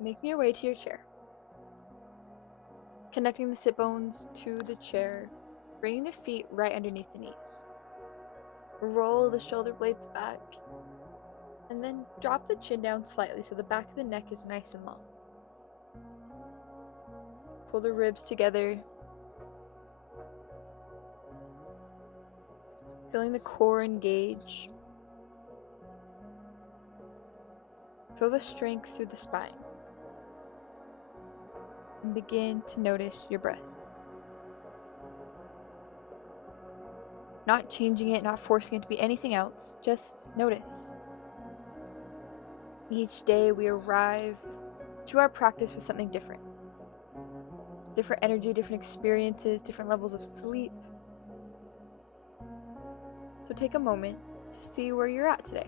Making your way to your chair. Connecting the sit bones to the chair, bringing the feet right underneath the knees. Roll the shoulder blades back, and then drop the chin down slightly so the back of the neck is nice and long. Pull the ribs together, feeling the core engage. Feel the strength through the spine. And begin to notice your breath. Not changing it, not forcing it to be anything else, just notice. Each day we arrive to our practice with something different. Different energy, different experiences, different levels of sleep. So take a moment to see where you're at today.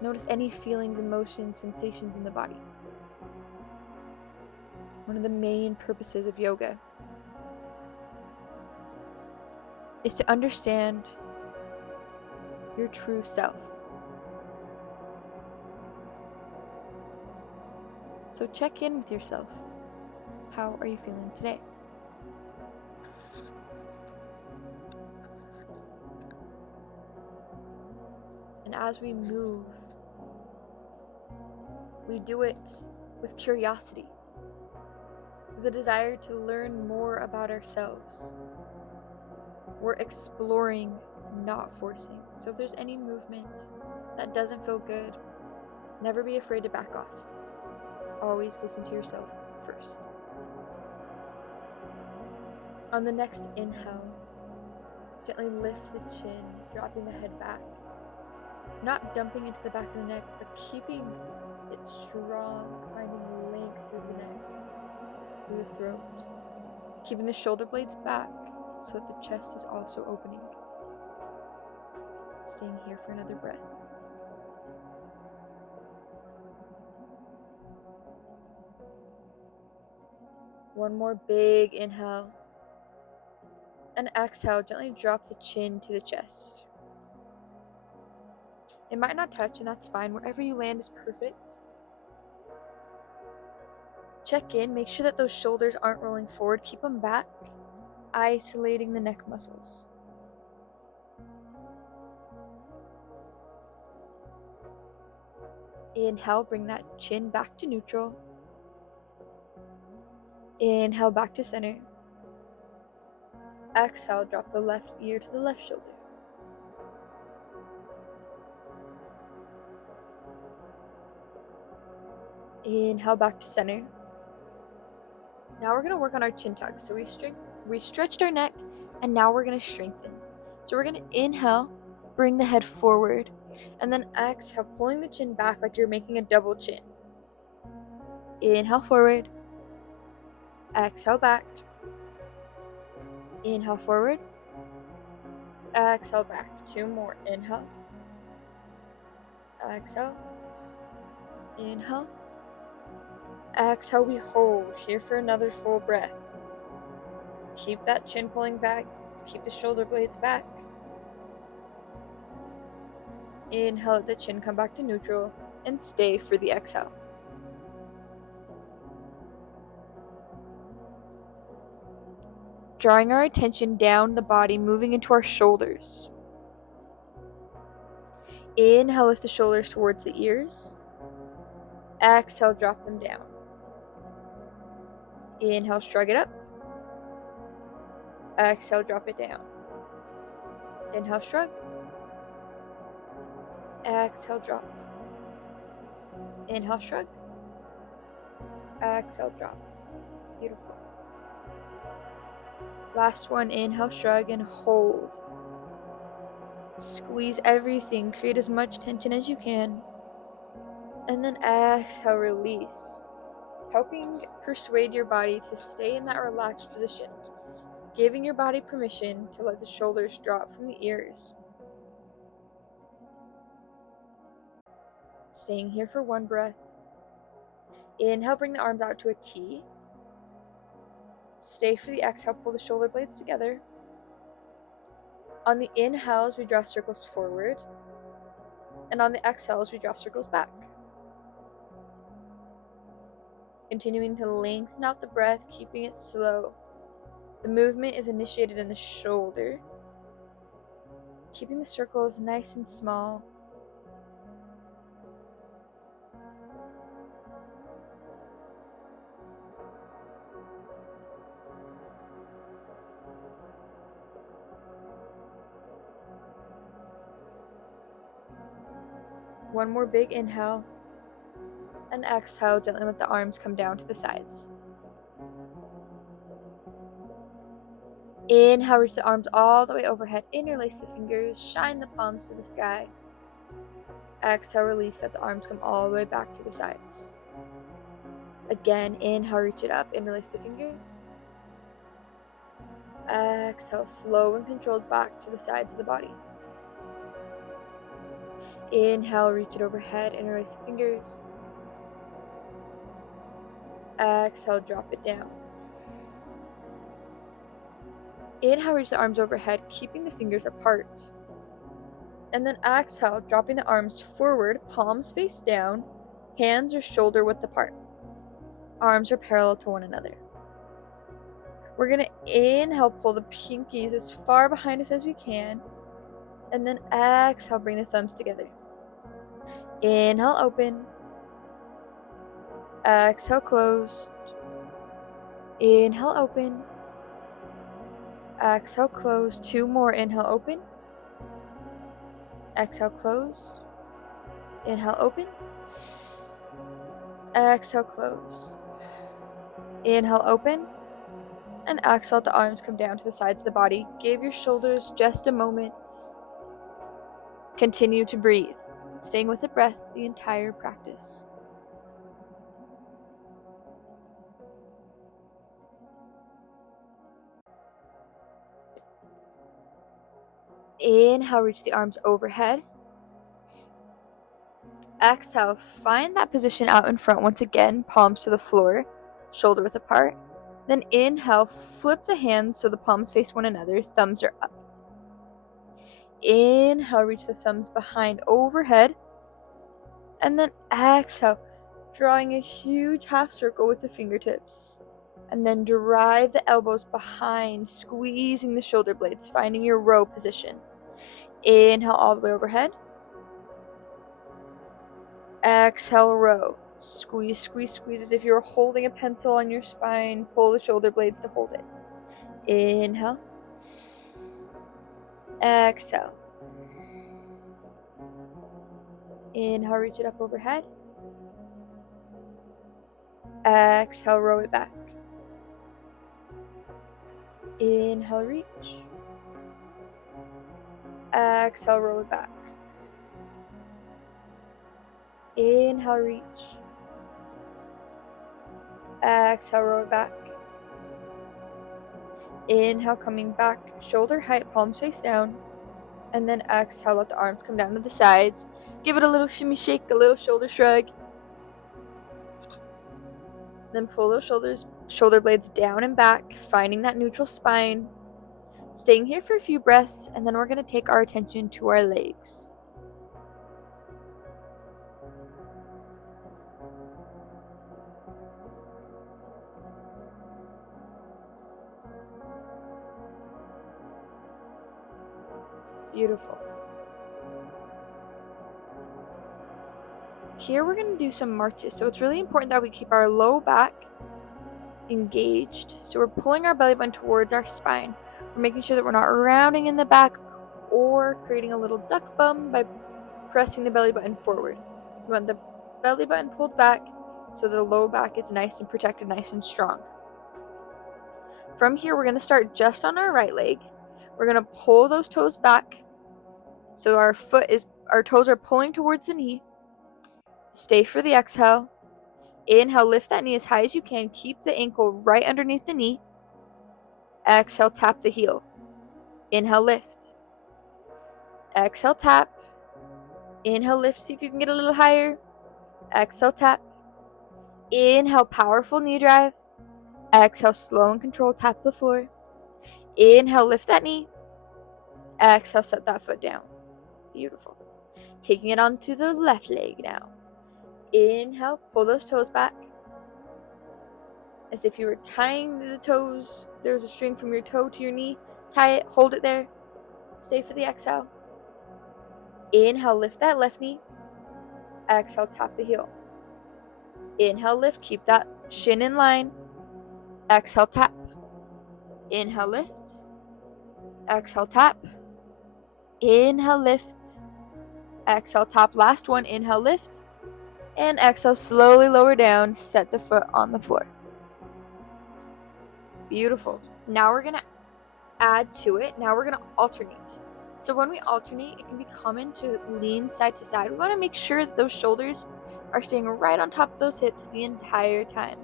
Notice any feelings, emotions, sensations in the body. One of the main purposes of yoga is to understand your true self. So check in with yourself. How are you feeling today? And as we move, we do it with curiosity, with a desire to learn more about ourselves. We're exploring, not forcing. So if there's any movement that doesn't feel good, never be afraid to back off. Always listen to yourself first. On the next inhale, gently lift the chin, dropping the head back. Not dumping into the back of the neck, but keeping it strong, finding length through the neck, through the throat. Keeping the shoulder blades back so that the chest is also opening. Staying here for another breath. One more big inhale. And exhale, gently drop the chin to the chest. It might not touch, and that's fine. Wherever you land is perfect. Check in, make sure that those shoulders aren't rolling forward. Keep them back, isolating the neck muscles. Inhale, bring that chin back to neutral. Inhale, back to center. Exhale, drop the left ear to the left shoulder. Inhale, back to center. Now we're going to work on our chin tucks. So we stretched our neck, and now we're going to strengthen. So we're going to inhale, bring the head forward, and then exhale, pulling the chin back like you're making a double chin. Inhale forward. Exhale back. Inhale forward. Exhale back. 2 more. Inhale. Exhale. Inhale. Exhale, we hold here for another full breath. Keep that chin pulling back. Keep the shoulder blades back. Inhale, let the chin come back to neutral, and stay for the exhale. Drawing our attention down the body, moving into our shoulders. Inhale, lift the shoulders towards the ears. Exhale, drop them down. Inhale, shrug it up. Exhale, drop it down. Inhale, shrug. Exhale, drop. Inhale, shrug. Exhale, drop. Beautiful. Last one, inhale, shrug, and hold. Squeeze everything, create as much tension as you can. And then exhale, release. Helping persuade your body to stay in that relaxed position. Giving your body permission to let the shoulders drop from the ears. Staying here for 1 breath. Inhale, bring the arms out to a T. Stay for the exhale, pull the shoulder blades together. On the inhales, we draw circles forward. And on the exhales, we draw circles back. Continuing to lengthen out the breath, keeping it slow. The movement is initiated in the shoulder, keeping the circles nice and small. One more big inhale, and exhale, gently let the arms come down to the sides. Inhale, reach the arms all the way overhead, interlace the fingers, shine the palms to the sky. Exhale, release, let the arms come all the way back to the sides. Again, inhale, reach it up, interlace the fingers. Exhale, slow and controlled back to the sides of the body. Inhale, reach it overhead, interlace the fingers. Exhale, drop it down. Inhale, reach the arms overhead, keeping the fingers apart. And then exhale, dropping the arms forward, palms face down, hands are shoulder width apart. Arms are parallel to one another. We're going to inhale, pull the pinkies as far behind us as we can. And then exhale, bring the thumbs together. Inhale, open. Exhale, closed. Inhale, open. Exhale, close. Two more. Inhale, open. Exhale, close. Inhale, open. Exhale, close. Inhale, open. And exhale, let the arms come down to the sides of the body. Give your shoulders just a moment. Continue to breathe, staying with the breath the entire practice. Inhale, reach the arms overhead. Exhale, find that position out in front once again, palms to the floor, shoulder width apart. Then inhale, flip the hands so the palms face one another, thumbs are up. Inhale, reach the thumbs behind overhead. And then exhale, drawing a huge half circle with the fingertips. And then drive the elbows behind, squeezing the shoulder blades, finding your row position. Inhale all the way overhead. Exhale, row. Squeeze, squeeze, squeeze as if you're holding a pencil on your spine. Pull the shoulder blades to hold it. Inhale. Exhale. Inhale, reach it up overhead. Exhale, row it back. Inhale, reach. Exhale, row it back. Inhale, reach. Exhale, row it back. Inhale, coming back, shoulder height, palms face down. And then exhale, let the arms come down to the sides. Give it a little shimmy shake, a little shoulder shrug. Then pull those shoulder blades down and back, finding that neutral spine. Staying here for a few breaths, and then we're going to take our attention to our legs. Beautiful. Here we're going to do some marches, so it's really important that we keep our low back engaged. So we're pulling our belly button towards our spine. We're making sure that we're not rounding in the back or creating a little duck bum by pressing the belly button forward. We want the belly button pulled back so the low back is nice and protected, nice and strong. From here, we're going to start just on our right leg. We're going to pull those toes back so our toes are pulling towards the knee. Stay for the exhale. Inhale, lift that knee as high as you can. Keep the ankle right underneath the knee. Exhale, tap the heel. Inhale, lift. Exhale, tap. Inhale, lift. See if you can get a little higher. Exhale, tap. Inhale, powerful knee drive. Exhale, slow and controlled, tap the floor. Inhale, lift that knee. Exhale, set that foot down. Beautiful. Taking it onto the left leg now. Inhale, pull those toes back. as if you were tying the toes. There's a string from your toe to your knee. Tie it, hold it there. Stay for the exhale. Inhale, lift that left knee. Exhale, tap the heel. Inhale, lift, keep that shin in line. Exhale, tap. Inhale, lift. Exhale, tap. Inhale, lift. Exhale, tap. Last one. Inhale, lift. And exhale, slowly lower down. Set the foot on the floor. Beautiful. Now we're going to add to it. Now we're going to alternate. So when we alternate, it can be common to lean side to side. We want to make sure that those shoulders are staying right on top of those hips the entire time.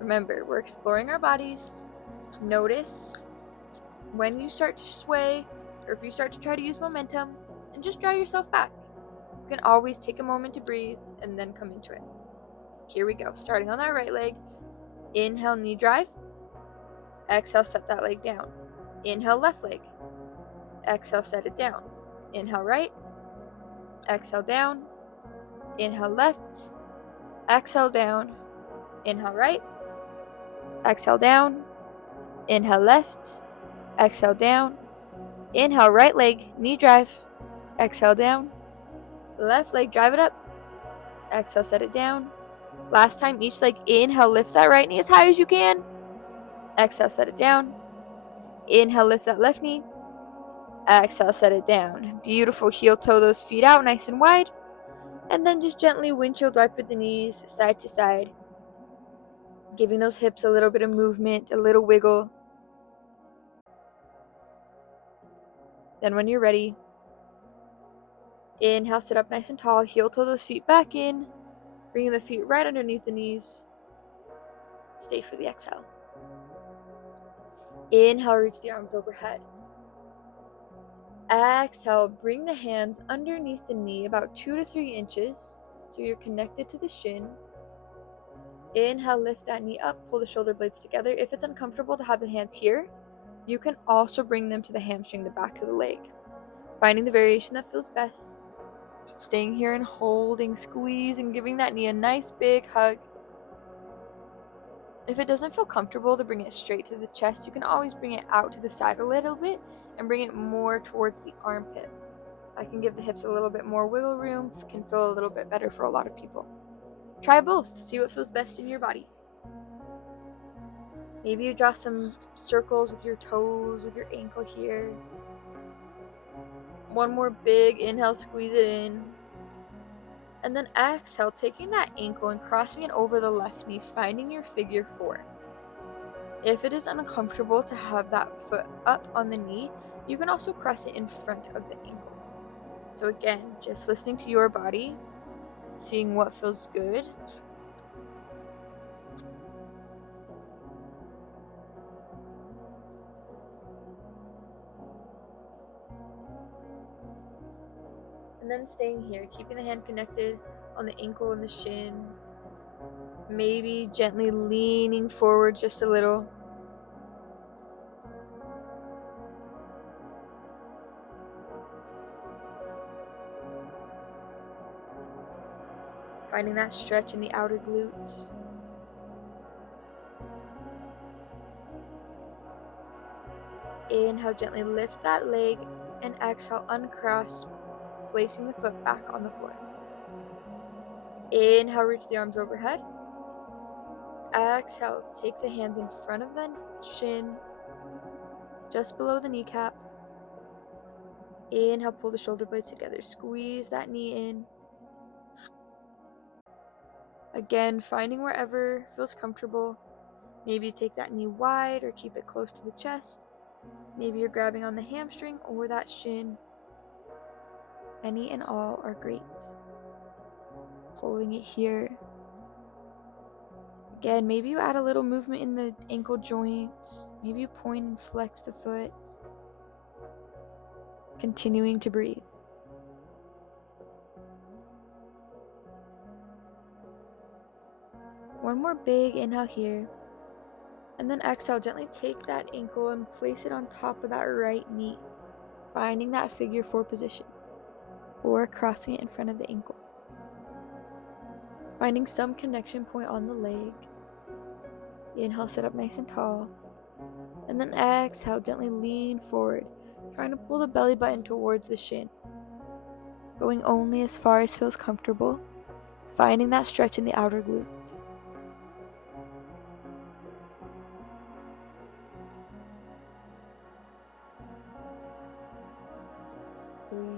Remember, we're exploring our bodies. Notice when you start to sway, or if you start to try to use momentum, and just draw yourself back. You can always take a moment to breathe and then come into it. Here we go. Starting on that right leg. Inhale, knee drive. Exhale, set that leg down. Inhale, left leg. Exhale, set it down. Inhale, right. Exhale, down. Inhale, left. Exhale, down. Inhale, right. Exhale, down. Inhale, left. Exhale, down. Inhale, right leg, knee drive. Exhale, down. Left leg, drive it up. Exhale, set it down. Last time, each leg. Inhale, lift that right knee as high as you can. Exhale, set it down. Inhale, lift that left knee. Exhale, set it down. Beautiful. Heel toe those feet out nice and wide. And then just gently windshield wipe with the knees side to side. Giving those hips a little bit of movement, a little wiggle. Then when you're ready, inhale, sit up nice and tall. Heel toe those feet back in. Bringing the feet right underneath the knees. Stay for the exhale. Inhale, reach the arms overhead. Exhale, bring the hands underneath the knee about 2 to 3 inches so you're connected to the shin. Inhale, lift that knee up, pull the shoulder blades together. If it's uncomfortable to have the hands here, you can also bring them to the hamstring, the back of the leg. Finding the variation that feels best. Staying here and holding, squeeze, and giving that knee a nice big hug. If it doesn't feel comfortable to bring it straight to the chest, you can always bring it out to the side a little bit and bring it more towards the armpit. I can give the hips a little bit more wiggle room, can feel a little bit better for a lot of people. Try both, see what feels best in your body. Maybe you draw some circles with your toes, with your ankle here. One more big inhale, squeeze it in. And then exhale, taking that ankle and crossing it over the left knee, finding your figure 4. If it is uncomfortable to have that foot up on the knee, you can also cross it in front of the ankle. So again, just listening to your body, seeing what feels good. And then staying here, keeping the hand connected on the ankle and the shin. Maybe gently leaning forward just a little. Finding that stretch in the outer glutes. Inhale, gently lift that leg, and exhale, uncross, placing the foot back on the floor. Inhale, reach the arms overhead. Exhale, take the hands in front of the shin, just below the kneecap. Inhale, pull the shoulder blades together, squeeze that knee in. Again, finding wherever feels comfortable. Maybe take that knee wide or keep it close to the chest. Maybe you're grabbing on the hamstring or that shin. Any and all are great. Holding it here. Again, maybe you add a little movement in the ankle joints. Maybe you point and flex the foot. Continuing to breathe. One more big inhale here. And then exhale, gently take that ankle and place it on top of that right knee. Finding that figure 4 position. Or crossing it in front of the ankle. Finding some connection point on the leg. Inhale, sit up nice and tall. And then exhale, gently lean forward, trying to pull the belly button towards the shin. Going only as far as feels comfortable, finding that stretch in the outer glute. Breathe.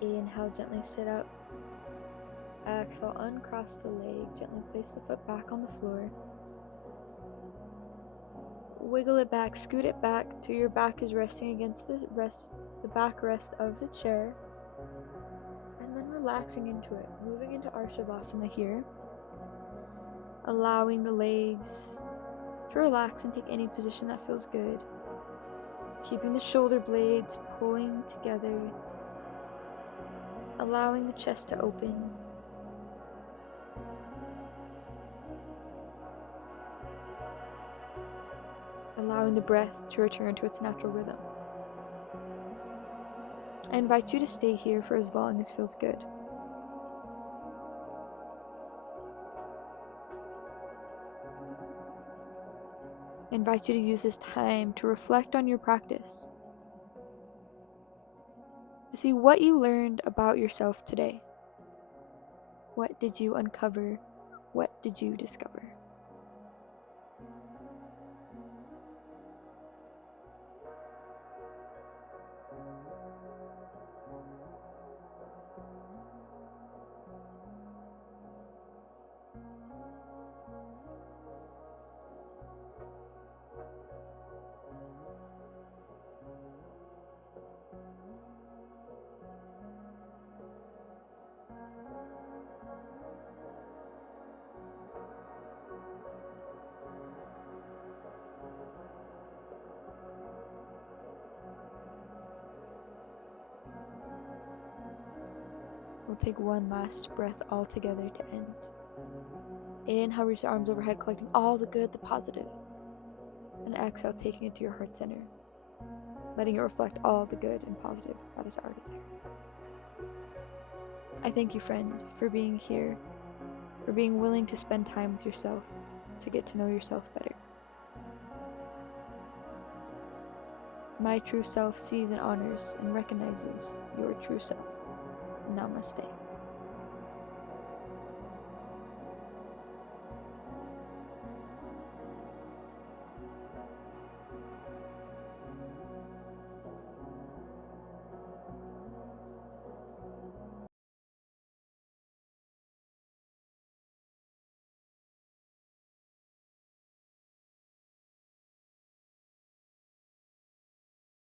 Inhale, gently sit up. Exhale, uncross the leg, gently place the foot back on the floor. Wiggle it back, scoot it back till your back is resting against the backrest of the chair. And then relaxing into it, moving into Arshavasana here. Allowing the legs to relax and take any position that feels good. Keeping the shoulder blades pulling together. Allowing the chest to open. Allowing the breath to return to its natural rhythm. I invite you to stay here for as long as feels good. I invite you to use this time to reflect on your practice, to see what you learned about yourself today. What did you uncover? What did you discover? We'll take one last breath all together to end. Inhale, reach the arms overhead, collecting all the good, the positive. And exhale, taking it to your heart center, letting it reflect all the good and positive that is already there. I thank you, friend, for being here, for being willing to spend time with yourself, to get to know yourself better. My true self sees and honors and recognizes your true self. Namaste.